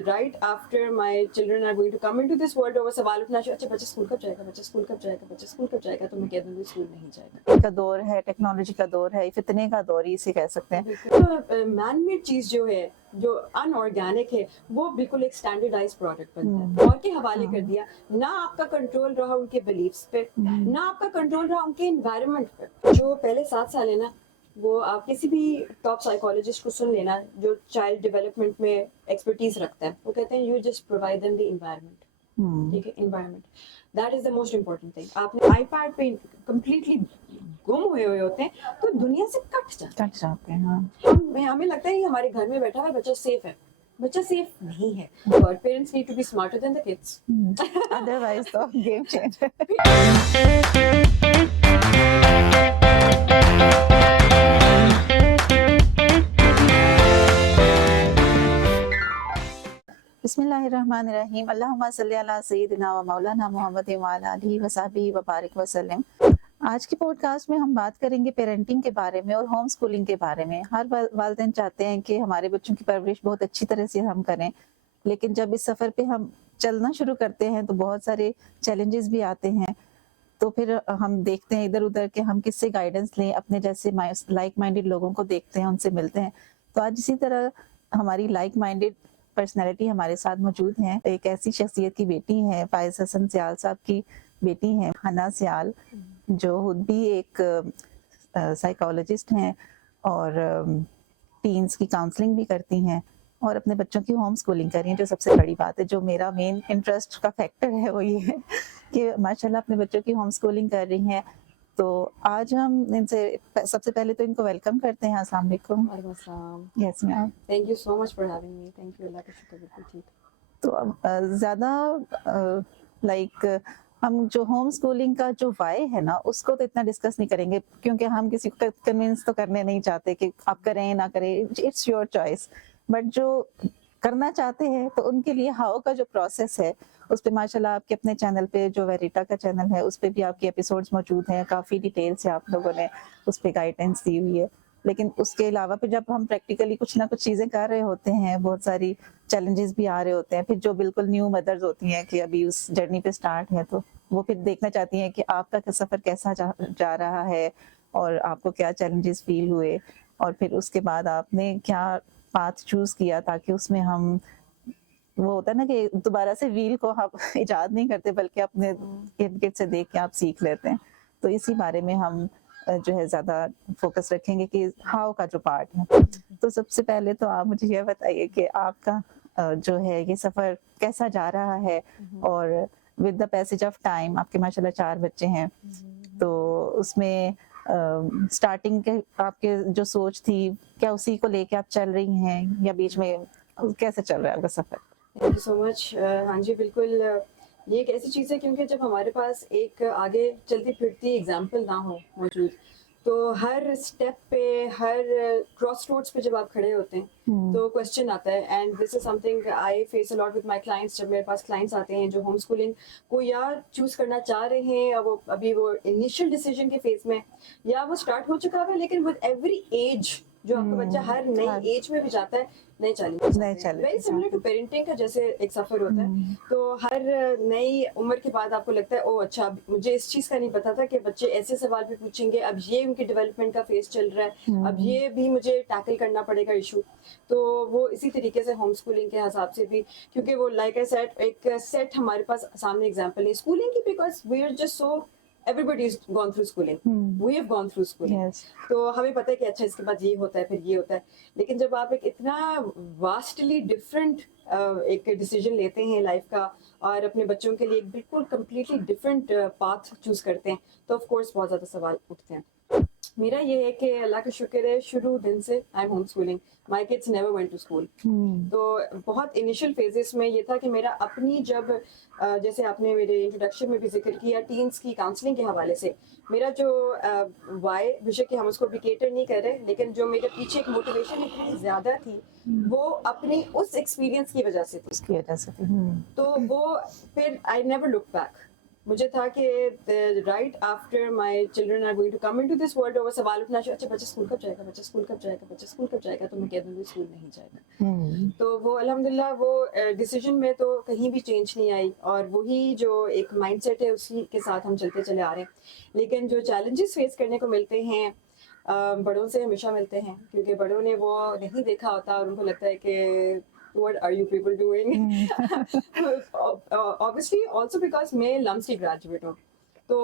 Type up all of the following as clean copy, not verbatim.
right after my children are going to come into this world, और सवाल उठना अच्छा बच्चा स्कूल कब जाएगा, बच्चा स्कूल कब जाएगा, बच्चा स्कूल कब जाएगा, तो मैं कह दूंगी स्कूल नहीं जाएगा। का दौर है, टेक्नोलॉजी का दौर है, फितने का दौर ही इसे कह सकते हैं। तो मैन मेड चीज जो है, जो अनऑर्गेनिक है, वो बिल्कुल एक स्टैंडर्डाइज प्रोडक्ट बनता है और के हवाले कर दिया। ना आपका कंट्रोल रहा उनके बिलीफ्स पे, ना आपका कंट्रोल रहा उनके एनवायरनमेंट पे। जो पहले 7 साल है ना, वो आप किसी भी टॉप साइकोलॉजिस्ट को सुन लेना जो चाइल्ड डेवलपमेंट में एक्सपर्टीज रखता है, वो कहते हैं you just provide them the environment. ठीक है, environment that is the most important thing. आपने आईपैड पे कंप्लीटली गुम हुए होते हैं तो दुनिया से कट जाते हैं। हाँ। हमें लगता है कि हमारे घर में बैठा हुआ बच्चा सेफ है, बच्चा सेफ नहीं है। और parents need to be smarter than the kids, otherwise तो गेम चेंजर। बिस्मिल्लाहिर्रहमानिर्रहीम, अल्लाहुम्मा सल्ली अला सय्यिदिना व मौलाना मुहम्मद व अला आलिहि व सहबिहि व बारिक वसल्लम। आज की पॉडकास्ट में हम बात करेंगे पेरेंटिंग के बारे में और होम स्कूलिंग के बारे में। हर वालिदैन चाहते हैं कि हमारे बच्चों की परवरिश बहुत अच्छी तरह से हम करें, लेकिन जब इस सफ़र पे हम चलना शुरू करते हैं तो बहुत सारे चैलेंजेस भी आते हैं। तो फिर हम देखते हैं इधर उधर कि हम किससे गाइडेंस लें, अपने जैसे लाइक माइंडेड लोगों को देखते हैं, उनसे मिलते हैं। तो आज इसी तरह हमारी लाइक माइंडेड पर्सनैलिटी हमारे साथ मौजूद हैं। एक ऐसी शख्सियत की बेटी है, फायज हसन सियाल साहब की बेटी हैं, हना सियाल, जो खुद भी एक साइकोलॉजिस्ट हैं और टीन्स की काउंसलिंग भी करती हैं और अपने बच्चों की होम स्कूलिंग कर रही हैं। जो सबसे बड़ी बात है, जो मेरा मेन इंटरेस्ट का फैक्टर है, वो ये है कि माशाल्लाह अपने बच्चों की होम स्कूलिंग कर रही हैं। तो आज हम इनसे सबसे पहले तो इनको वेलकम करते हैं। अस्सलाम वालेकुम। Yes ma'am, thank you so much for having me. Thank you, Allah का शुक्र। बिल्कुल ठीक। तो अब ज़्यादा लाइक हम जो होम स्कूलिंग का जो वाई है ना, उसको तो इतना डिस्कस नहीं करेंगे, क्योंकि हम किसी को कन्विंस तो करने नहीं चाहते कि आप करें ना करें, इट्स योर चॉइस। बट जो करना चाहते हैं तो उनके लिए हाउ का जो प्रोसेस है, उस पे माशाल्लाह आपके अपने चैनल पे, जो वेरिटा का चैनल है, उस पे भी आपके एपिसोड्स मौजूद हैं। काफ़ी डिटेल से आप लोगों ने उस पे गाइडेंस दी हुई है। लेकिन उसके अलावा फिर जब हम प्रैक्टिकली कुछ ना कुछ चीज़ें कर रहे होते हैं, बहुत सारी चैलेंजेस भी आ रहे होते हैं। फिर जो बिल्कुल न्यू मदर्स होती हैं कि अभी उस जर्नी पे स्टार्ट है, तो वो फिर देखना चाहती हैं कि आपका सफ़र कैसा जा रहा है और आपको क्या चैलेंजेस फील हुए, और फिर उसके बाद आपने क्या पाथ चूज़ किया ताकि उसमें हम, वो होता है ना कि दोबारा से व्हील को आप इजाद नहीं करते, बल्कि अपने इर्द गिर्द से देख के आप सीख लेते हैं। तो इसी बारे में हम जो है ज़्यादा फोकस रखेंगे कि हाउ का जो पार्ट है। तो सबसे पहले तो आप मुझे ये बताइए कि आपका जो है ये सफ़र कैसा जा रहा है, और with the passage of time, आपके माशाल्लाह 4 बच्चे हैं, तो उसमें स्टार्टिंग के आपके जो सोच थी, क्या उसी को लेके आप चल रही हैं या बीच में कैसे चल रहा है आपका सफ़र? Thank you so much. हाँ जी, बिल्कुल। ये एक ऐसी चीज़ है, क्योंकि जब हमारे पास एक आगे चलती फिरती एग्जाम्पल ना हो मौजूद, तो हर स्टेप पे, हर क्रॉस रोड्स पे जब आप खड़े होते हैं तो क्वेश्चन आता है। And this is something I face a lot with my clients. जब मेरे पास क्लाइंट्स आते हैं जो होम स्कूलिंग को या चूज़ करना चाह रहे हैं, या वो अभी वो इनिशियल डिसीजन के फेज में, या वो स्टार्ट हो चुका है, लेकिन विद एवरी एज जो आपका बच्चा हर नई एज में भी जाता है, नए challenges, very similar to parenting का जैसे एक सफर होता है। तो हर नई उम्र के बाद आपको लगता है, ओ अच्छा, मुझे इस चीज़ का नहीं पता था कि बच्चे ऐसे सवाल भी पूछेंगे, अब ये उनके डेवलपमेंट का फेज चल रहा है, अब ये भी मुझे टैकल करना पड़ेगा इशू। तो वो इसी तरीके से होम स्कूलिंग के हिसाब से भी, क्योंकि वो लाइक आई सेड, एक सेट हमारे पास सामने एग्जाम्पल है स्कूलिंग की, because we are just so, everybody has gone through schooling, we have gone through schooling, yes. तो हमें पता है कि अच्छा इसके बाद ये होता है, फिर ये होता है। लेकिन जब आप एक इतना वास्टली डिफरेंट एक डिसीजन लेते हैं लाइफ का, और अपने बच्चों के लिए एक बिल्कुल कम्प्लीटली डिफरेंट पाथ चूज करते हैं, तो ऑफ कोर्स बहुत ज़्यादा सवाल उठते हैं। मेरा ये है कि अल्लाह का शुक्र है, शुरू दिन से I am home schooling, my kids never went to school. तो बहुत इनिशियल फेजेस में ये था कि मेरा अपनी, जब जैसे आपने मेरे इंट्रोडक्शन में भी जिक्र किया टीन्स की काउंसलिंग के हवाले से, मेरा जो वाई, बेशक कि हम उसको भी केटर नहीं कर रहे, लेकिन जो मेरे पीछे एक मोटिवेशन इतनी ज़्यादा थी, वो अपनी उस एक्सपीरियंस की वजह से थी, उसकी वजह से थी। तो वो फिर आई नेवर लुक बैक। مجھے تھا کہ right after my children are going to come into this world اور سوال اٹھنا چاہیے اچھا بچہ اسکول کب جائے گا, بچہ اسکول کب جائے گا, بچہ اسکول کب جائے گا, تو میں کہہ دوں گی اسکول نہیں جائے گا. تو وہ الحمدللہ وہ ڈیسیجن میں تو کہیں بھی چینج نہیں آئی, اور وہی جو ایک مائنڈ سیٹ ہے اسی کے ساتھ ہم چلتے چلے آ رہے ہیں. لیکن جو چیلنجز فیس کرنے کو ملتے ہیں بڑوں سے ہمیشہ ملتے ہیں, کیونکہ بڑوں نے وہ نہیں دیکھا ہوتا اور ان کو لگتا ہے کہ what are you people doing. Obviously also because میں لمس کی گریجویٹ ہوں, تو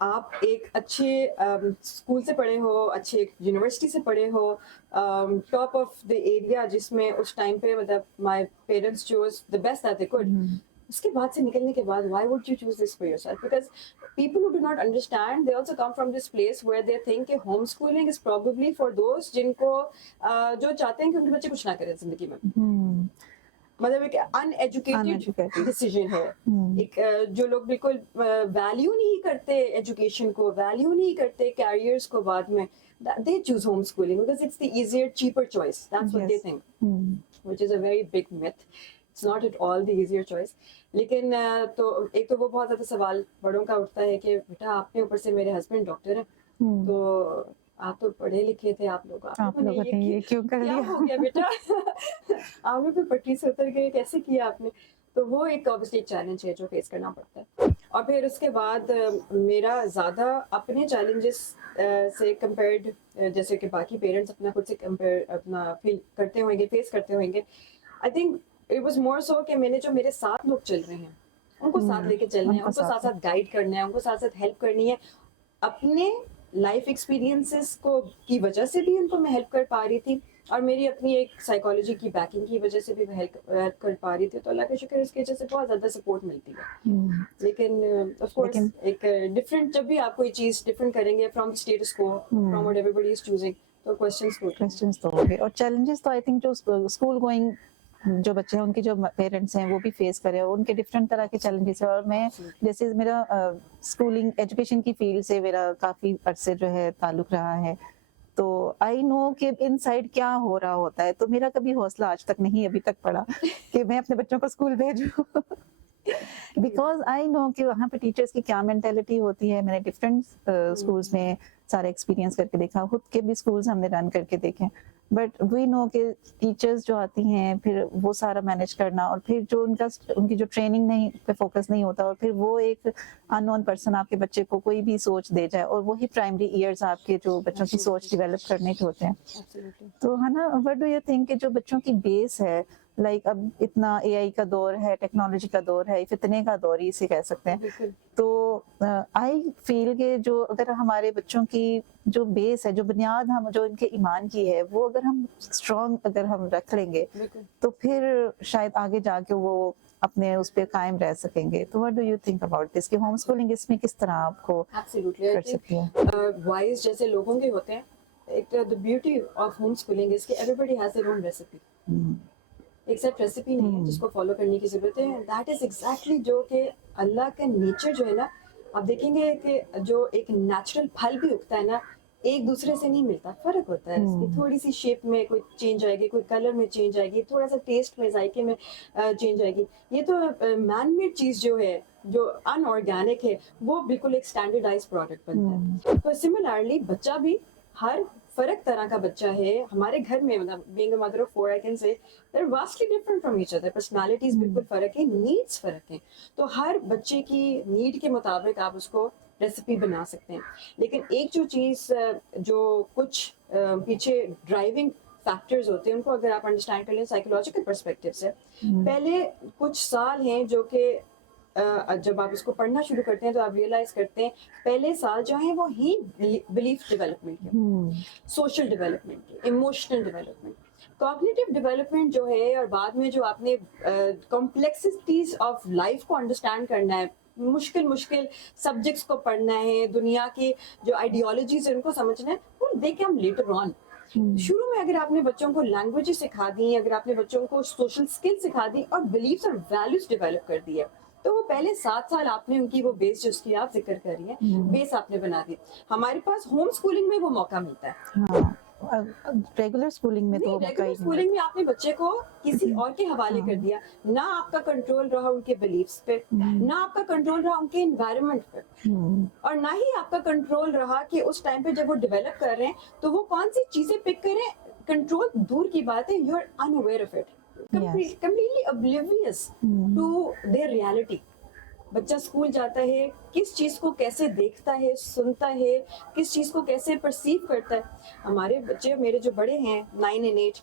آپ ایک اچھے اسکول سے پڑھے ہو, اچھے یونیورسٹی سے پڑھے ہو, ٹاپ آف دا ایریا, جس میں اس ٹائم پہ مطلب my parents chose the best that they could. اس کے بعد سے نکلنے کے بعد why would you choose this for yourself? Because people who do not understand, they also come from this place where they think کہ homeschooling is probably for those جن کو جو چاہتے ہیں کہ ان کے بچے کچھ نہ کریں زندگی میں. مطلب ایک ان ایجوکیٹڈ ڈیسیجن ہے, ایک جو لوگ بالکل ویلیو نہیں کرتے ایجوکیشن کو, ویلیو نہیں کرتے کیریئرس کو بعد میں, they choose homeschooling because it's the easier, cheaper choice. That's what they think, which is a very big myth. It's not at all the easier choice. لیکن تو ایک تو وہ بہت زیادہ سوال بڑوں کا اٹھتا ہے کہ بیٹا آپ نے اوپر سے میرے ہسبینڈ ڈاکٹر ہیں, تو آپ تو پڑھے لکھے تھے, آپ لوگ یہ کیوں کر لیا, ہو گیا بیٹا, آپ نے پھر پٹری سے اتر گئے, کیسے کیا آپ نے. تو وہ ایک obviously چیلنج ہے جو فیس کرنا پڑتا ہے. اور پھر اس کے بعد میرا زیادہ اپنے چیلنجز سے کمپیئرڈ, جیسے کہ باقی پیرنٹس اپنا خود سے کمپیئر اپنا فیل کرتے ہوئیں گے, فیس کرتے ہوئیں گے, I think it was more so کہ میں نے جو میرے ساتھ لوگ چل رہے ہیں ان کو ساتھ لے کے چلنا ہے, ان کو ساتھ ساتھ گائڈ کرنا ہے, ان کو ساتھ ساتھ ہیلپ کرنی ہے. اپنے لائف ایکسپیرینسز کو کی وجہ سے بھی ان کو میں ہیلپ کر پا رہی تھی, اور میری اپنی ایک سائیکالوجی کی بیکنگ کی وجہ سے بھی میں ہیلپ کر پا رہی تھی. تو اللہ کا شکر اس کی وجہ سے بہت زیادہ سپورٹ ملتی ہے. لیکن آف کورس ایک ڈفرینٹ, جب بھی آپ کوئی چیز ڈفرینٹ کریں گے فرام اسٹیٹس کو, from what every body is choosing, تو کوسچنس تو ہوں گے. اور چیلنجز تو آئی تھنک جو اسکول گوئنگ جو بچے ہیں ان کے جو پیرنٹس ہیں وہ بھی فیس کرے, ان کے ڈفرینٹ طرح کے چیلنجز ہیں. اور میں جیسے میرا اسکولنگ ایجوکیشن کی فیلڈ سے میرا کافی عرصے جو ہے تعلق رہا ہے, تو آئی نو کہ ان سائڈ کیا ہو رہا ہوتا ہے. تو میرا کبھی حوصلہ آج تک نہیں ابھی تک پڑا کہ میں اپنے بچوں کو اسکول بھیجوں, بیکاز آئی نو کہ وہاں پہ ٹیچرس کی کیا مینٹیلٹی ہوتی ہے. میں نے ڈفرینٹ اسکولس میں سارا ایکسپیرینس کر کے دیکھا, خود کے بھی اسکولس ہم نے رن کر کے دیکھے, بٹ وی نو کہ ٹیچرز جو آتی ہیں پھر وہ سارا مینیج کرنا, اور پھر جو ان کی جو ٹریننگ نہیں پہ فوکس نہیں ہوتا, اور پھر وہ ایک ان نون پرسن آپ کے بچے کو کوئی بھی سوچ دے جائے, اور وہی پرائمری ایئرز آپ کے جو بچوں کی سوچ ڈیولپ کرنے کے ہوتے ہیں. تو ہے نا, وٹ ڈو یو تھنک کہ جو بچوں کی بیس ہے, لائک اب اتنا اے آئی کا دور ہے, ٹیکنالوجی کا دور ہے, فتنے کا دور ہی اسے کہہ سکتے ہیں, تو آئی فیل کہ جو اگر ہمارے بچوں کی جو بیس ہے, جو بنیاد ہم جو ان کے ایمان کی ہے, وہ اگر ہم اسٹرانگ اگر ہم رکھ لیں گے, تو پھر شاید آگے جا کے وہ اپنے اس پہ قائم رہ سکیں گے. تو what do you think about this کہ ہوم اسکولنگ اس میں کس طرح آپ کو کر سکتی ہے؟ وائز جیسے لوگوں کے ہوتے ہیں, ایک the beauty of homeschooling is کہ everybody has their own recipe. ایک سیٹ ریسیپی نہیں ہے جس کو فالو کرنے کی ضرورت ہے. دیٹ از ایگزیکٹلی جو کہ اللہ کا نیچر جو ہے نا, آپ دیکھیں گے کہ جو ایک نیچرل پھل بھی اگتا ہے نا, ایک دوسرے سے نہیں ملتا, فرق ہوتا ہے اس کی. تھوڑی سی شیپ میں کوئی چینج آئے گی, کوئی کلر میں چینج آئے گی, تھوڑا سا ٹیسٹ میں, ذائقے میں چینج آئے گی. یہ تو مین میڈ چیز جو ہے, جو ان آرگینک ہے, وہ بالکل ایک اسٹینڈرڈائز پروڈکٹ بنتا ہے. تو سملرلی بچہ بھی ہر فرق طرح کا بچہ ہے ہمارے گھر میں. مطلب being a mother of 4 I can say they're vastly different from each other. personalities بالکل فرق ہے, نیڈس فرق ہیں. تو ہر بچے کی نیڈ کے مطابق آپ اس کو ریسیپی بنا سکتے ہیں. لیکن ایک جو چیز جو کچھ پیچھے ڈرائیونگ فیکٹرز ہوتے ہیں, ان کو اگر آپ انڈرسٹینڈ کر لیں سائیکولوجیکل پرسپیکٹو سے, پہلے کچھ سال ہیں جو کہ جب آپ اس کو پڑھنا شروع کرتے ہیں تو آپ ریئلائز کرتے ہیں پہلے سال جو ہیں وہ ہی بلیف ڈیولپمنٹ کے, سوشل ڈیولپمنٹ کے, ایموشنل ڈیولپمنٹ, کوگنیٹو ڈیولپمنٹ جو ہے, اور بعد میں جو آپ نے کمپلیکسٹیز آف لائف کو انڈرسٹینڈ کرنا ہے, مشکل سبجیکٹس کو پڑھنا ہے, دنیا کی جو آئیڈیالوجیز ہیں ان کو سمجھنا ہے, وہ دے کم لیٹر آن. شروع میں اگر آپ نے بچوں کو لینگویجز سکھا دی, اگر آپ نے بچوں کو سوشل اسکل سکھا دی اور بلیفس اور ویلیوز ڈیولپ کر دی ہے, تو وہ پہلے 7 سال آپ نے ان کی وہ بیس جس کی آپ ذکر کر رہی ہیں, بیس آپ نے بنا دی. ہمارے پاس ہوم اسکولنگ میں وہ موقع ملتا ہے. रेगुलर स्कूलिंग में तो वो मौका रेगुलर ही नहीं स्कूलिंग में आपने बच्चे को किसी और के हवाले कर हाँ। दिया, ना आपका कंट्रोल रहा उनके बिलीफ्स पे, ना आपका कंट्रोल रहा उनके एनवायरनमेंट पे, और ना ही आपका कंट्रोल रहा कि उस टाइम पे जब वो डेवलप कर रहे हैं तो वो कौन सी चीजें पिक करें. कंट्रोल दूर की बात है, you are unaware of it, completely oblivious to their reality. बच्चा स्कूल जाता है, किस चीज को कैसे देखता है, सुनता है, किस चीज को कैसे परसीव करता है. हमारे बच्चे, मेरे जो बड़े हैं 9 and 8,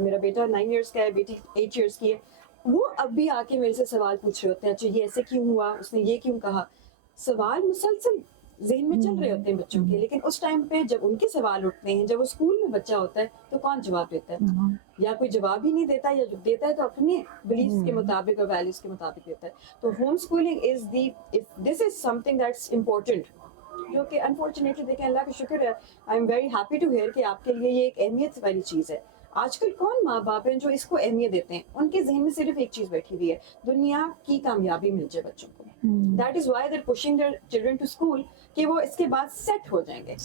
मेरा बेटा 9 years का है, बेटी 8 years की है, वो अब भी आके मेरे से सवाल पूछ रहे होते हैं, अच्छा ये ऐसे क्यों हुआ, उसने ये क्यों कहा. सवाल मुसलसल ज़हन में चल रहे होते हैं बच्चों के, लेकिन उस टाइम पे जब उनके सवाल उठते हैं, जब वो स्कूल में बच्चा होता है, तो कौन जवाब देता है? या कोई जवाब ही नहीं देता, या जो देता है तो अपने बिलीफ के मुताबिक और वैल्यूज के मुताबिक देता है. तो home schooling is the, if this is something that's important, जो कि अनफॉर्चुनेटली देखें, अल्लाह का शुक्र है, I am very happy to hear कि आपके लिए ये एक अहमियत वाली चीज़ है. आजकल कौन माँ बाप हैं जो इसको अहमियत देते हैं? उनके जहन में सिर्फ एक चीज बैठी हुई है, दुनिया की कामयाबी मिल जाए बच्चों को. That is why they are pushing their children to school, कि वो इसके बाद सेट हो जाएंगे,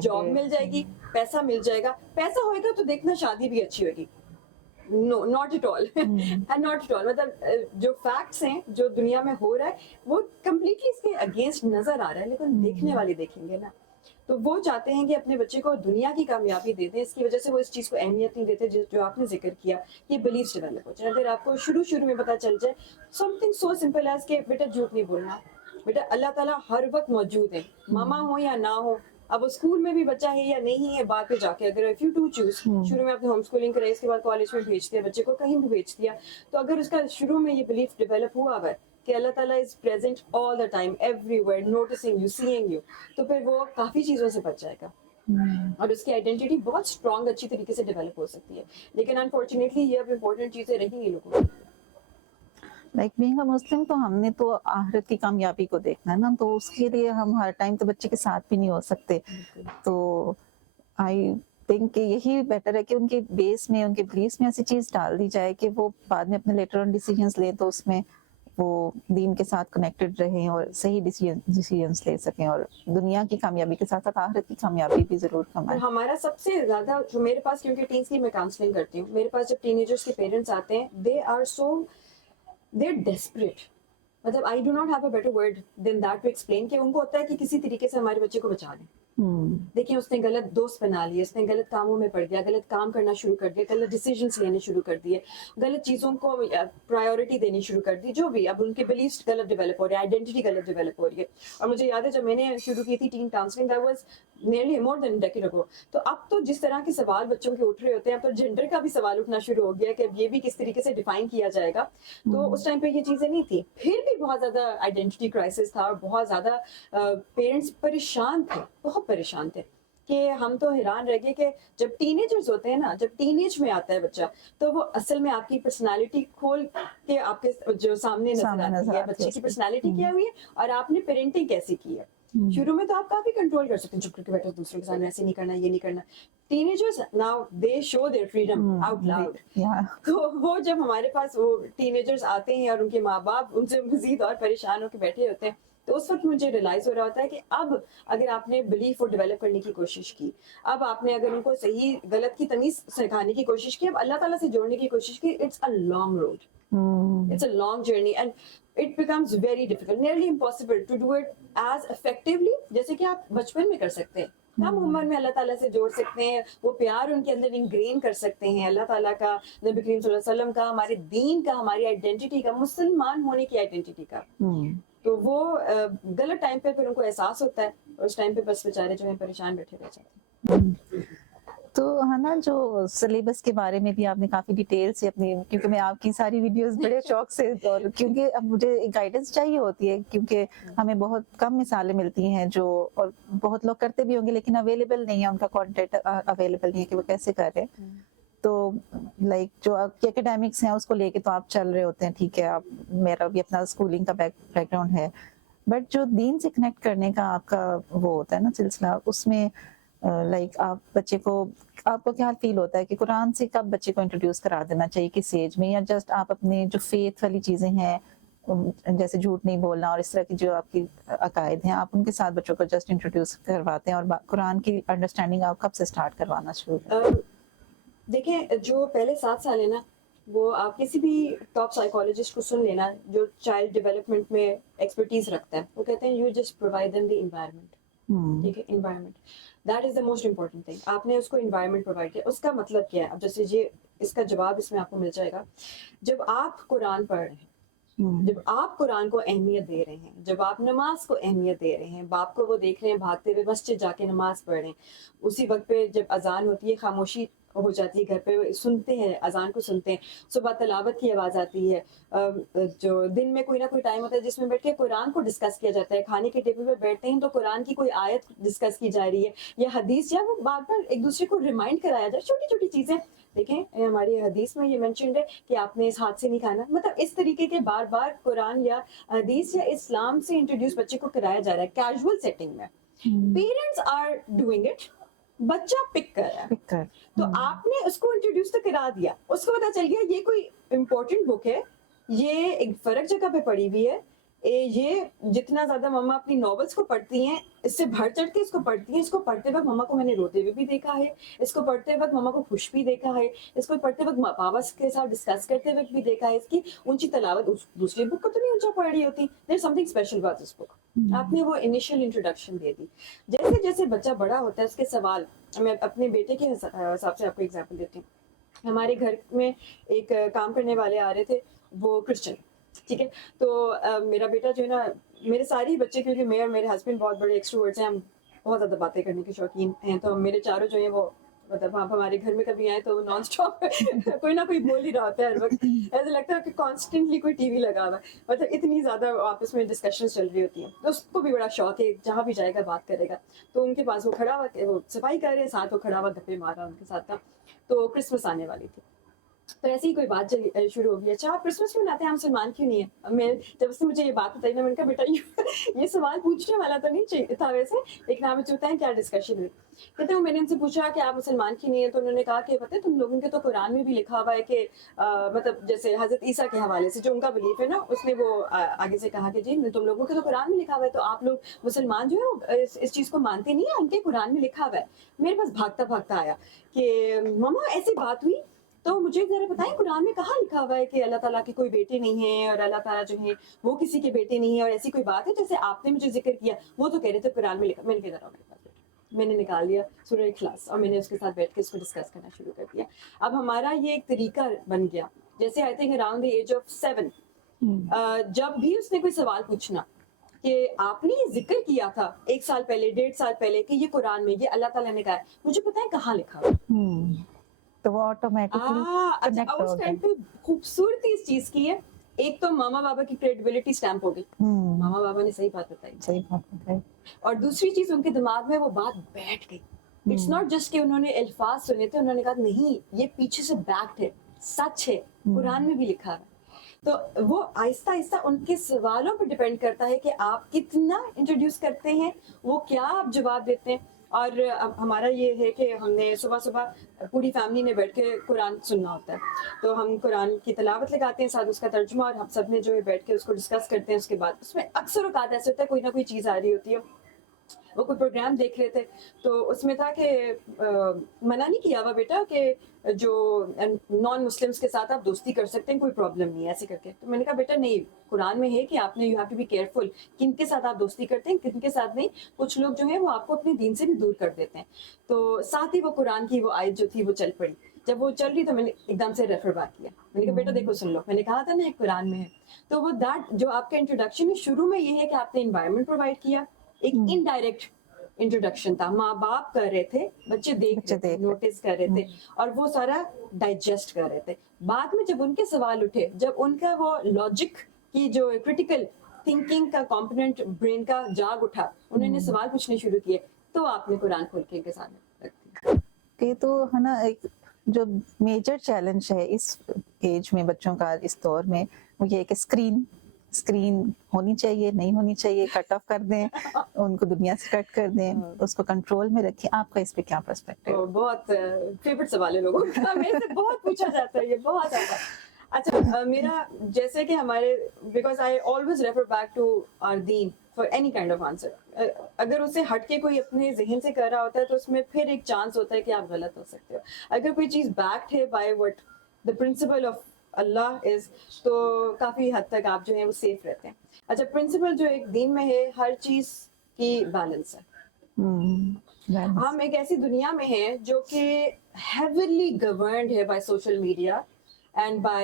जॉब मिल जाएगी, पैसा मिल जाएगा. पैसा होएगा तो देखना शादी भी अच्छी होगी. No, not at all, not at all. मतलब जो फैक्ट्स हैं, जो दुनिया में हो रहा है, वो कम्प्लीटली इसके अगेंस्ट नजर आ रहा है, लेकिन देखने वाले देखेंगे ना. तो वो चाहते हैं कि अपने बच्चे को दुनिया की कामयाबी दे दें, इसकी वजह से वो इस चीज़ को अहमियत नहीं देते जो आपने जिक्र किया, ये बिलीफ डेवलप हो जाए. अगर आपको शुरू में पता चल जाए समथिंग सो सिंपल एज के बेटा झूठ नहीं बोलना, बेटा अल्लाह ताला हर वक्त मौजूद है, मामा हो या ना हो. अब वो स्कूल में भी बच्चा है या नहीं है, बाद पे जाके अगर इफ यू टू चूज, शुरू में आपने होम स्कूलिंग कराई, इसके बाद कॉलेज में भेज दिया बच्चे को, कहीं भी भेज दिया, तो अगर उसका शुरू में ये बिलीफ डेवलप हुआ हुआ है कि अल्लाह ताला is present all the time, everywhere, noticing you, seeing you, तो फिर वो काफ़ी चीज़ों से बच जाएगा और उसकी आइडेंटिटी बहुत स्ट्रॉन्ग, अच्छी तरीके से डेवलप हो सकती है. लेकिन अनफॉर्चुनेटली ये अब इम्पोर्टेंट चीज़ें रही ये लोगों की. लाइक बीइंग अ मुस्लिम, तो हमने तो आखिरत की कामयाबी को देखना है ना, तो उसके लिए हम हर टाइम तो बच्चे के साथ भी नहीं हो सकते. तो आई थिंक कि यही बेटर है कि उनके बेस में, उनके बिलीव्स में ऐसी चीज डाल दी जाए कि वो बाद में अपने लेटर ऑन डिसीजंस लें, तो उसमें वो दीन के साथ कनेक्टेड रहें और सही डिसीजंस ले सकें, और दुनिया की कामयाबी के साथ साथ आखिरत की कामयाबी भी जरूर कमाएं. हमारा सबसे ज्यादा जो मेरे पास, क्योंकि टीन्स की मैं काउंसलिंग करती हूँ, मेरे पास जब टीनेजर्स के पेरेंट्स आते हैं, दे आर डेस्परेट. मतलब I do not have a better word than that to explain, कि उनको होता है कि किसी तरीके से हमारे बच्चे को बचा लें. देखिए उसने गलत दोस्त बना लिए, उसने गलत कामों में पड़ गया, गलत काम करना शुरू कर दिया, गलत डिसीजंस लेने शुरू कर दिए, गलत चीज़ों को प्रायोरिटी देनी शुरू कर दी, जो भी. अब उनके बिलीफ्स गलत डेवलप हो रहे हैं, आइडेंटिटी गलत डेवलप हो रही है. और मुझे याद है जब मैंने शुरू की थी teen counselling, that was nearly more than decade ago, तो अब तो जिस तरह के सवाल बच्चों के उठ रहे होते हैं, अब तो जेंडर का भी सवाल उठना शुरू हो गया कि अब ये भी किस तरीके से डिफाइन किया जाएगा. तो उस टाइम पे ये चीज़ें नहीं थी, फिर भी बहुत ज़्यादा आइडेंटिटी क्राइसिस था और बहुत ज़्यादा पेरेंट्स परेशान थे, बहुत परेशान थे. कि हम तो हैरान रह गए कि जब टीनेजर्स होते हैं ना, जब टीनेज में आता है बच्चा, तो वो असल में आपकी पर्सनालिटी खोल के आपके जो सामने नजर आती है, बच्चे की पर्सनालिटी क्या हुई है और आपने पेरेंटिंग कैसी की है. शुरू में तो आप काफी कंट्रोल कर सकते हैं, चुप करके बैठो, दूसरों के सामने ऐसे नहीं करना, ये नहीं करना. Teenagers now they show their freedom out loud. तो वो जब हमारे पास वो टीनेजर्स आते हैं और उनके माँ बाप उनसे मजीद और परेशान होकर बैठे होते हैं, तो उस वक्त मुझे रियलाइज हो रहा होता है कि अब अगर आपने बिलीफ को डेवलप करने की कोशिश की, अब आपने अगर उनको सही गलत की तमीज सिखाने की कोशिश की, अब अल्लाह ताला से जोड़ने की कोशिश की, it's a long road, it's a long journey, and it becomes very difficult, nearly impossible to do it as effectively जैसे कि आप बचपन में कर सकते हैं. कम उम्र में अल्लाह ताला से जोड़ सकते हैं, वो प्यार उनके अंदर इंग्रेन कर सकते हैं, अल्लाह ताला का, नबी करीम सल्लल्लाहु अलैहि वसल्लम का, हमारे दीन का, हमारी आइडेंटिटी का, मुसलमान होने की आइडेंटिटी का. तो वो गलत टाइम पे फिर उनको एहसास होता है और उस टाइम पे बस बेचारे जो है परेशान बैठे रह जाते हैं. तो है ना, जो सिलेबस के बारे में भी आपने काफी डिटेल से अपनी, क्योंकि मैं आपकी सारी वीडियोस बड़े शौक से, और क्योंकि अब मुझे गाइडेंस चाहिए होती है, क्योंकि हमें बहुत कम मिसालें मिलती हैं जो, और बहुत लोग करते भी होंगे लेकिन अवेलेबल नहीं है, उनका कंटेंट अवेलेबल नहीं है कि वो कैसे कर रहे हैं. तो लाइक जो आपके एकेडमिक्स हैं उसको लेके तो आप चल रहे होते हैं, ठीक है, आप, मेरा भी अपना स्कूलिंग का बैकग्राउंड है, बट जो दीन से कनेक्ट करने का आपका वो होता है ना सिलसिला, उसमें लाइक आप बच्चे को, आपको क्या फील होता है कि कुरान से कब बच्चे को इंट्रोड्यूस करा देना चाहिए, किस एज में, या जस्ट आप अपने जो फेथ वाली चीजें हैं जैसे झूठ नहीं बोलना और इस तरह की जो आपकी अकायद हैं, आप उनके साथ बच्चों को जस्ट इंट्रोड्यूस करवाते हैं और कुरान की अंडरस्टैंडिंग आप कब से स्टार्ट करवाना शुरू करते हैं? देखें, जो पहले 7 साल है ना, वो आप किसी भी टॉप साइकोलॉजिस्ट को सुन लेना जो चाइल्ड डेवलपमेंट में एक्सपर्टीज रखता है, वो कहते हैं you just provide them the environment. ठीक है, environment that is the most important thing. आपने उसको एनवायरनमेंट प्रोवाइड किया, उसका मतलब क्या है? अब जैसे ये इसका जवाब इसमें आपको मिल जाएगा. जब आप कुरान पढ़ रहे हैं, जब आप कुरान को अहमियत दे रहे हैं, जब आप नमाज को अहमियत दे रहे हैं, बाप को वो देख रहे हैं भागते हुए मस्जिद जाके नमाज पढ़ रहे हैं, उसी वक्त पे जब अजान होती है खामोशी हो जाती है घर पे, सुनते हैं अजान को, सुनते हैं सुबह तलावत की आवाज़ आती है, जो दिन में कोई ना कोई टाइम होता है जिसमें बैठ के कुरान को डिस्कस किया जाता है, खाने के टेबल पे बैठते हैं तो कुरान की कोई आयत डिस्कस की जा रही है या हदीस, या वो बार बार एक दूसरे को रिमाइंड कराया जाए, छोटी छोटी चीज़ें. देखें, हमारी हदीस में ये मेंशन्ड है कि आपने इस हाथ से नहीं खाना. मतलब इस तरीके के बार बार कुरान या हदीस या इस्लाम से इंट्रोड्यूस बच्चे को कराया जा रहा है कैजुअल सेटिंग में. पेरेंट्स आर डूइंग इट, बच्चा पिक कर रहा है. तो आपने उसको इंट्रोड्यूस तो करा दिया, उसको पता चल गया ये कोई इम्पोर्टेंट बुक है, ये एक फर्क जगह पे पड़ी हुई है, ये जितना ज्यादा मम्मा अपनी नॉवेल्स को पढ़ती हैं, इससे बढ़ चढ़ के इसको पढ़ती हैं. इसको पढ़ते वक्त मम्मा को मैंने रोते हुए भी देखा है, इसको पढ़ते वक्त मम्मा को खुश भी देखा है, इसको पढ़ते वक्त पापा के साथ डिस्कस करते वक्त भी देखा है. इसकी ऊंची तलावत दूसरी बुक को तो नहीं ऊंचा पढ़ रही होती. There something special about this book. आपने वो इनिशियल इंट्रोडक्शन दे दी. जैसे जैसे बच्चा बड़ा होता है उसके सवाल, मैं अपने बेटे के हिसाब से आपको एग्जाम्पल देती हूँ. हमारे घर में एक काम करने वाले आ रहे थे, वो क्रिश्चियन, ठीक है. तो मेरा बेटा जो है ना, मेरे सारे ही बच्चे, क्योंकि मैं और मेरे हस्बैंड बहुत बड़े एक्सट्रोवर्ट्स हैं, हम बहुत ज़्यादा बातें करने के शौकीन हैं, तो मेरे चारों जो हैं वो, मतलब आप हमारे घर में कभी आए तो नॉन स्टॉप कोई ना कोई बोल ही रहा होता है हर वक्त. ऐसा लगता है कि कॉन्स्टेंटली कोई टीवी लगा हुआ है. मतलब इतनी ज़्यादा आपस में डिस्कशन चल रही होती है. तो उसको भी बड़ा शौक है, जहाँ भी जाएगा बात करेगा. तो उनके पास वो खड़ा हुआ, वो सफाई कर रहे हैं, साथ वो खड़ा हुआ गप्पे मार रहा उनके साथ था. तो क्रिसमस आने वाली थी, तो ऐसी ही कोई बात शुरू हो गई. अच्छा, आप क्रिसमस क्यों मनाते हैं, हम मुसलमान क्यों नहीं है? अब मैं जब उसने मुझे ये बात बताई ना, मैंने कहा बेटा ये सवाल पूछने वाला तो नहीं चाहिए था वैसे, लेकिन आप मुझे बताएं क्या डिस्कशन हुई. कहते हैं मैंने उनसे पूछा कि आप मुसलमान क्यों नहीं है, तो उन्होंने कहा कि पता है तुम लोगों के तो कुरान में भी लिखा हुआ है कि मतलब जैसे हजरत ईसा के हवाले से जो उनका बिलीफ है ना, उसने वो आगे से कहा कि जी तुम लोगों के तो कुरान में लिखा हुआ है, तो आप लोग मुसलमान जो है इस चीज़ को मानते नहीं है, उनके कुरान में लिखा हुआ है. मेरे पास भागता भागता आया कि मम्मा ऐसी बात हुई, तो मुझे जरा बताएं कुरान में कहाँ लिखा हुआ है कि अल्लाह ताला के कोई बेटे नहीं है और अल्लाह ताला जो है वो किसी के बेटे नहीं है, और ऐसी कोई बात है जैसे आपने मुझे जिक्र किया, वो तो कह रहे थे कुरान में लिखा. मैंने कहा जरा मेरे पास बैठो. मैंने निकाल लिया सूरह इखलास और मैंने उसके साथ बैठ के इसको डिस्कस करना शुरू कर दिया. अब हमारा ये एक तरीका बन गया, जैसे I think around the age of 7 जब भी उसने कोई सवाल पूछना कि आपने ये जिक्र किया था 1 साल पहले, 1.5 साल पहले कि ये कुरान में ये अल्लाह ताला ने कहा है, मुझे पता है कहाँ लिखा हुआ है. तो वो ऑटोमेटिकली अच्छा, उस टाइम पे खूबसूरती इस चीज की है, एक तो मामा बाबा की क्रेडिबिलिटी स्टैम्प हो गई, मामा बाबा ने सही बात बताई, और दूसरी चीज उनके दिमाग में वो बात बैठ गई. इट्स नॉट जस्ट कि उन्होंने अल्फाज सुने थे, उन्होंने कहा नहीं ये पीछे से बैक्ड है, सच है, कुरान में भी लिखा है. तो वो आहिस्ता आहिस्ता उनके सवालों पर डिपेंड करता है कि आप कितना इंट्रोड्यूस करते हैं, वो क्या आप जवाब देते हैं. और अब हमारा ये है कि हमने सुबह सुबह पूरी फैमिली ने बैठ के कुरान सुनना होता है, तो हम कुरान की तिलावत लगाते हैं, साथ उसका तर्जुमा, और हम सब ने जो है बैठ के उसको डिस्कस करते हैं. उसके बाद उसमें अक्सर औकात ऐसे होता है कोई ना कोई चीज़ आ रही होती है. वो कोई प्रोग्राम देख रहे थे, तो उसमें था कि मना नहीं किया हुआ बेटा कि जो नॉन मुस्लिम्स के साथ आप दोस्ती कर सकते हैं, कोई प्रॉब्लम नहीं है ऐसे करके. तो मैंने कहा बेटा नहीं, कुरान में है कि आपने you have to be careful किनके साथ आप दोस्ती करते हैं, किनके साथ नहीं. कुछ लोग जो है वो आपको अपने दीन से भी दूर कर देते हैं. तो साथ ही वो कुरान की वो आयत जो थी वो चल पड़ी. जब वो चल रही तो मैंने एकदम से रेफर बैक किया, मैंने कहा बेटा देखो सुन लो, मैंने कहा था ना एक कुरान में है. तो वो दैट जो आपका इंट्रोडक्शन है शुरू में ये है कि आपने एनवायरनमेंट प्रोवाइड किया, एक इनडायरेक्ट इंट्रोडक्शन था, माँ बाप कर रहे थे, बच्चे देख रहे थे, नोटिस कर रहे थे, और वो सारा डाइजेस्ट कर रहे थे. बाद में जब उनके सवाल उठे, जब उनका वो लॉजिक की जो क्रिटिकल थिंकिंग का कंपोनेंट ब्रेन का जाग उठा, उन्होंने सवाल पूछने शुरू किए, तो आपने कुरान खोल के इनके सामने रख दिया. ये तो है ना, एक जो मेजर चैलेंज है इस एज में बच्चों का, इस दौर में, वो ये कि स्क्रीन होनी चाहिए, नहीं होनी चाहिए, कट ऑफ कर दें, उनको दुनिया से कट कर दें, उसको कंट्रोल में रखें. आपका इस पे क्या पर्सपेक्टिव? बहुत फेवरेट सवाल है लोगों का, मेरे से बहुत पूछा जाता है ये, बहुत ज्यादा. अच्छा मेरा जैसे कि हमारे because I always refer back to our दीन for any kind of answer, अगर उसे हट के कोई अपने जहन से कर रहा होता है तो उसमें फिर एक चांस होता है कि आप गलत हो सकते हो. अगर कोई चीज बैक्ड है by what the principle of Allah is, तो काफी हद तक आप जो है वो सेफ रहते हैं. अच्छा, प्रिंसिपल जो एक दीन में है हर चीज की बैलेंस है. balance. हम एक ऐसी दुनिया में हैं जो कि heavily governed है by social media and by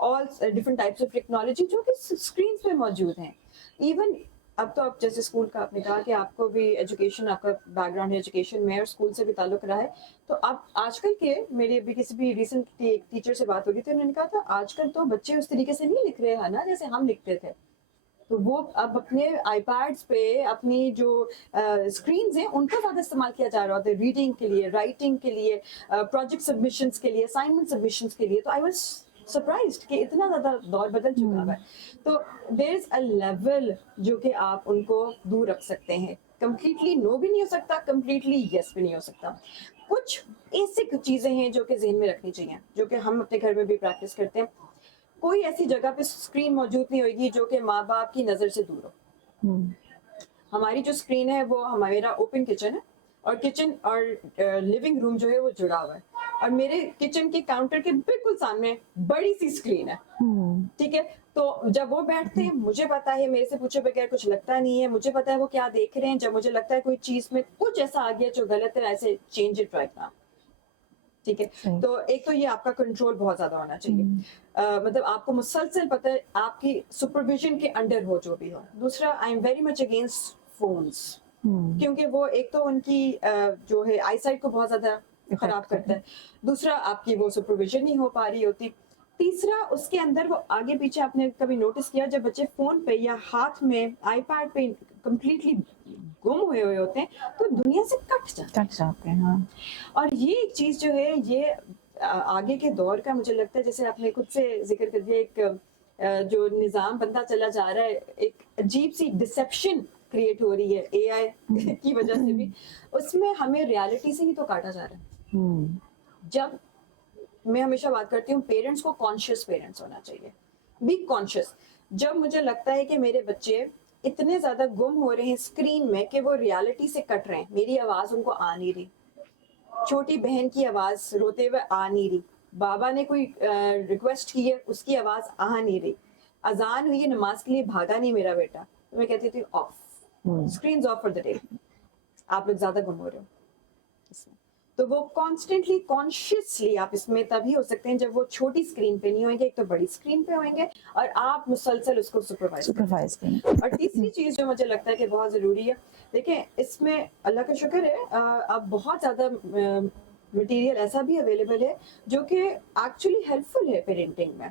all different types of technology जो कि screens पे मौजूद हैं. Even अब तो आप जैसे स्कूल का आपने कहा कि आपको भी एजुकेशन, आपका बैकग्राउंड है एजुकेशन में और स्कूल से भी ताल्लुक रहा है, तो आप आजकल के, मेरी अभी किसी भी रिसेंटली एक टीचर से बात हो रही थी, उन्होंने कहा था आजकल तो बच्चे उस तरीके से नहीं लिख रहे हैं ना जैसे हम लिखते थे. तो वो अब अपने आईपैड्स पे अपनी जो स्क्रीन्स हैं उनका ज़्यादा इस्तेमाल किया जा रहा होता है रीडिंग के लिए, राइटिंग के लिए, प्रोजेक्ट सबमिशंस के लिए, असाइनमेंट सबमिशंस के लिए. तो आई वाज सरप्राइज्ड कि इतना ज़्यादा दौर बदल चुका है. तो देयर इज अ लेवल जो कि आप उनको दूर रख सकते हैं. कंप्लीटली नो भी नहीं हो सकता, कंप्लीटली यस भी नहीं हो सकता. कुछ बेसिक चीज़ें हैं जो कि जहन में रखनी चाहिए, जो कि हम अपने घर में भी प्रैक्टिस करते हैं. कोई ऐसी जगह पे स्क्रीन मौजूद नहीं होगी जो कि माँ बाप की नज़र से दूर हो. हमारी जो स्क्रीन है वो हमारा ओपन किचन है, और किचन और लिविंग रूम जो है वो जुड़ा हुआ है, और मेरे किचन के काउंटर के बिल्कुल सामने बड़ी सी स्क्रीन है. ठीक है, तो जब वो बैठते हैं मुझे पता है, मेरे से पूछे बगैर कुछ लगता नहीं है, मुझे पता है वो क्या देख रहे हैं. जब मुझे लगता है कोई चीज में कुछ ऐसा आ गया जो गलत है, ऐसे चेंज इट राइट नाउ. ठीक है, तो एक तो ये आपका कंट्रोल बहुत ज्यादा होना चाहिए. मतलब आपको मुसलसल पता है, आपकी सुपरविजन के अंडर हो जो भी हो. दूसरा, आई am very much against phones, क्योंकि वो एक तो उनकी जो है आईसाइट को बहुत ज्यादा खराब करता है. दूसरा, आपकी वो सुपरविजन नहीं हो पा रही होती. तीसरा, उसके अंदर वो आगे पीछे, आपने कभी नोटिस किया जब बच्चे फोन पे या हाथ में आईपैड पे कंप्लीटली गुम हुए होते हैं तो दुनिया से कट जाते हैं. हाँ. और ये एक चीज जो है ये आगे के दौर का मुझे लगता है, जैसे आपने खुद से जिक्र कर दिया, एक जो निज़ाम बनता चला जा रहा है, एक अजीब सी डिसेप्शन क्रिएट हो रही है एआई की वजह से भी, उसमें हमें रियलिटी से ही तो काटा जा रहा है. जब मैं हमेशा बात करती हूँ, पेरेंट्स को कॉन्शियस पेरेंट्स होना चाहिए, बी कॉन्शियस. जब मुझे लगता है कि मेरे बच्चे इतने ज्यादा गुम हो रहे हैं स्क्रीन में कि वो रियलिटी से कट रहे हैं, मेरी आवाज उनको आ नहीं रही, छोटी बहन की आवाज रोते हुए आ नहीं रही, बाबा ने कोई रिक्वेस्ट की है उसकी आवाज आ नहीं रही, अजान हुई है नमाज के लिए भागा नहीं मेरा बेटा, तो मैं कहती थी of, screen of for the day, आप लोग ज्यादा गुम हो रहे हो इसमें. तो वो कॉन्स्टेंटली कॉन्शियसली आप इसमें तभी हो सकते हैं जब वो छोटी स्क्रीन पे नहीं होंगे, एक तो बड़ी स्क्रीन पे होंगे और आप मुसलसल उसको सुपरवाइज करें. और तीसरी चीज जो मुझे लगता है कि बहुत जरूरी है, देखिए इसमें अल्लाह का शुक्र है अब बहुत ज्यादा मटेरियल ऐसा भी अवेलेबल है जो कि एक्चुअली हेल्पफुल है पेरेंटिंग में.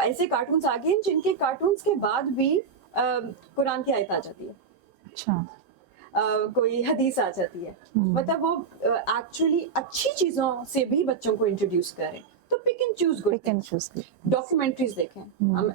ऐसे कार्टून्स आ गए हैं जिनके कार्टून्स के बाद भी कुरान की आयत आ जाती है. अच्छा. कोई हदीस आ जाती है. मतलब वो एक्चुअली अच्छी चीजों से भी बच्चों को इंट्रोड्यूस करें. तो पिक एंड चूज. डॉक्यूमेंट्रीज देखें,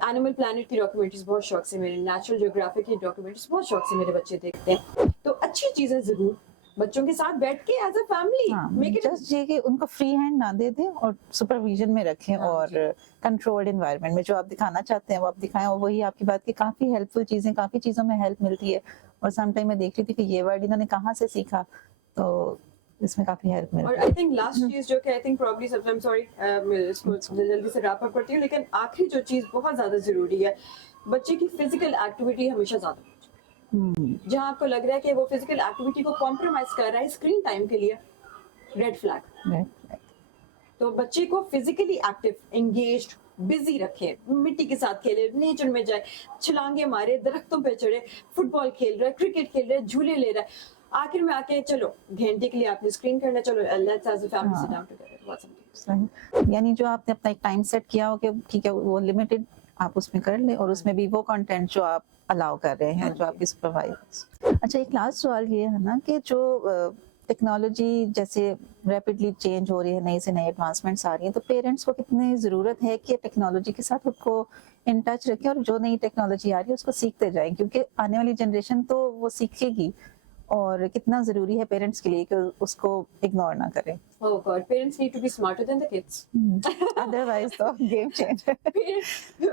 एनिमल प्लैनेट की डॉक्यूमेंट्रीज बहुत शौक से, मेरे नेचुरल ज्योग्राफिक की डॉक्यूमेंट्रीज बहुत शौक से मेरे बच्चे देखते हैं. तो अच्छी चीजें जरूर बच्चों के साथ बैठ के एज अ फैमिली जस्ट ये कि उनको फ्री हैंड ना दे दें और सुपरविजन में रखें. और कंट्रोल्ड एनवायरनमेंट में जो आप दिखाना चाहते हैं वो आप दिखाएं, और वही आपकी बात की काफी हेल्पफुल चीजें, काफी चीजों में हेल्प मिलती है. और सम टाइम मैं देख रही थी कि ये वर्ड इन्होंने कहाँ से सीखा, तो इसमें काफी हेल्प मिलती है. और आई थिंक लास्ट चीज जो कि आई थिंक प्रॉब्ली सब, आई एम सॉरी मैं इसको जल्दी से रैप अप करती हूँ, लेकिन आखिरी जो चीज बहुत ज्यादा जरूरी है, बच्चे की फिजिकल एक्टिविटी हमेशा ज्यादा. जहां आपको लग रहा है कि वो फिजिकल एक्टिविटी को कॉम्प्रोमाइज कर रहा है स्क्रीन टाइम के लिए, रेड फ्लैग. तो बच्चे को फिजिकली एक्टिव, एंगेज्ड, बिजी रखे, मिट्टी के साथ खेले, नेचर में जाए, छलांगे मारे, दरख्तों पे चढ़े, फुटबॉल खेल रहा है, क्रिकेट खेल रहा है, झूले ले रहा है, आखिर में आके चलो घंटे के लिए आपने स्क्रीन करना, चलो let's as a family sit down together. यानी जो आपने अपना एक टाइम सेट किया हो कि ठीक है वो लिमिटेड आप उसमें कर ले, और उसमें भी वो कंटेंट जो आप अलाउ कर रहे हैं, जो आपकी सुपरवाइज. अच्छा, एक लास्ट सवाल ये है ना कि जो टेक्नोलॉजी जैसे रैपिडली चेंज हो रही है, नई से नई एडवांसमेंट्स आ रही हैं, तो पेरेंट्स को कितनी ज़रूरत है कि टेक्नोलॉजी के साथ खुद को इन टच रखें और जो नई टेक्नोलॉजी आ रही है उसको सीखते जाएं, क्योंकि आने वाली जनरेशन तो वो सीखेगी اور کتنا ضروری ہے پیرنٹس کے لیے کہ اس کو اگنور نہ کریں. Oh God, parents need to be smarter than the kids. Otherwise تو گیم چینجر.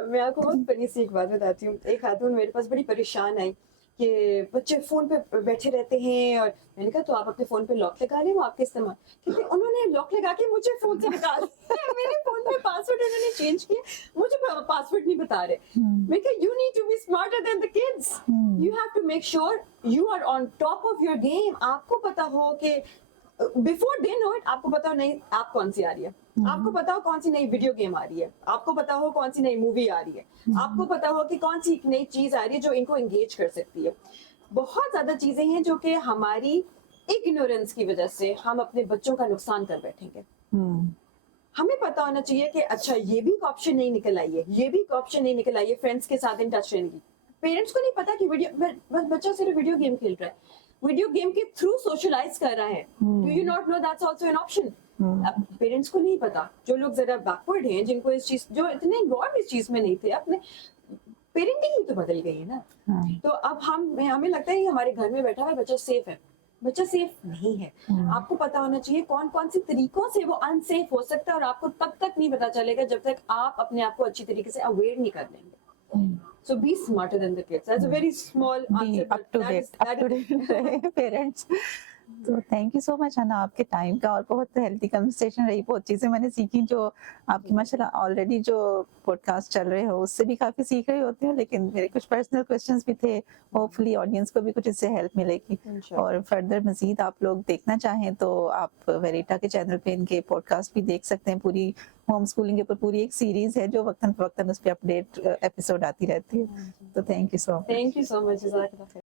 میں آپ کو بہت بڑی سی ایک بات بتاتی ہوں. ایک خاتون میرے پاس بڑی پریشان آئی کہ بچے فون پہ بیٹھے رہتے ہیں, اور میں نے کہا تو آپ اپنے فون پہ لاک لگا لیں, وہ آپ کے استعمال, کیونکہ انہوں نے لاک لگا کے مجھے فون سے نکال دیا. میرے فون پہ پاسورڈ انہوں نے چینج کیا, مجھے پاسورڈ نہیں بتا رہے. میں کہا you need to be smarter than the kids. You have to make sure you are on top of your game. آپ کو پتا ہو کہ بفور دے نو اٹ, آپ کو پتا ہو نہیں آپ کون سی آ رہی ہے, آپ کو پتا ہو کون سی نئی ویڈیو گیم آ رہی ہے, آپ کو پتا ہو کون سی نئی مووی آ رہی ہے, آپ کو پتا ہو کہ کون سی نئی چیز آ رہی ہے جو ان کو انگیج کر سکتی ہے. بہت زیادہ چیزیں ہیں جو کہ ہماری اگنورینس کی وجہ سے ہم اپنے بچوں کا نقصان کر بیٹھیں گے. ہمیں پتا ہونا چاہیے کہ اچھا یہ بھی ایک آپشن نہیں نکل آئی ہے, یہ بھی ایک آپشن نہیں نکل آئی ہے فرینڈس کے ساتھ ان ٹچ رہنے کی. پیرنٹس کو نہیں پتا کہ ویڈیو بچہ صرف ویڈیو گیم کھیل رہا ہے, ویڈیو گیم کے تھرو سوشلائز کر رہا ہے. Do you not know that's also an option. Parents کو نہیں پتا, جو لوگ ذرا بیکورڈ ہیں, جن کو اس چیز, جو اتنے انوالو اس چیز میں نہیں تھے, اپنے پیرنٹنگ ہی تو بدل گئی ہے نا. تو اب ہمیں لگتا ہے کہ ہمارے گھر میں بیٹھا ہوا بچہ سیف ہے. بچہ سیف نہیں ہے. آپ کو پتا ہونا چاہیے کون کون سی طریقوں سے وہ انسیف ہو سکتا ہے, اور آپ کو تب تک نہیں پتا چلے گا جب تک آپ اپنے آپ کو اچھی طریقے سے اویئر نہیں کر لیں گے. So be smarter than the kids. That's a very small answer, up to date parents. تو تھینک یو سو مچ انا آپ کے ٹائم کا, اور بہت ہیلتھی کنورسیشن رہی. بہت چیزیں میں نے سیکھی جو آپ کی ماشاء اللہ آلریڈی جو پوڈ کاسٹ چل رہے ہو اس سے بھی کافی سیکھ رہی ہوتی ہوں, لیکن میرے کچھ پرسنل کویشچنس بھی تھے. ہوپ فلی آڈینس کو بھی کچھ اس سے ہیلپ ملے گی. اور فردر مزید آپ لوگ دیکھنا چاہیں تو آپ ویریٹا کے چینل پہ ان کے پوڈ کاسٹ بھی دیکھ سکتے ہیں. پوری ہوم اسکولنگ کے اوپر پوری ایک سیریز ہے جو وقتاً فوقتاً اس پہ اپڈیٹ ایپیسوڈ آتی رہتی ہے. تو thank you so much. Thank you so much.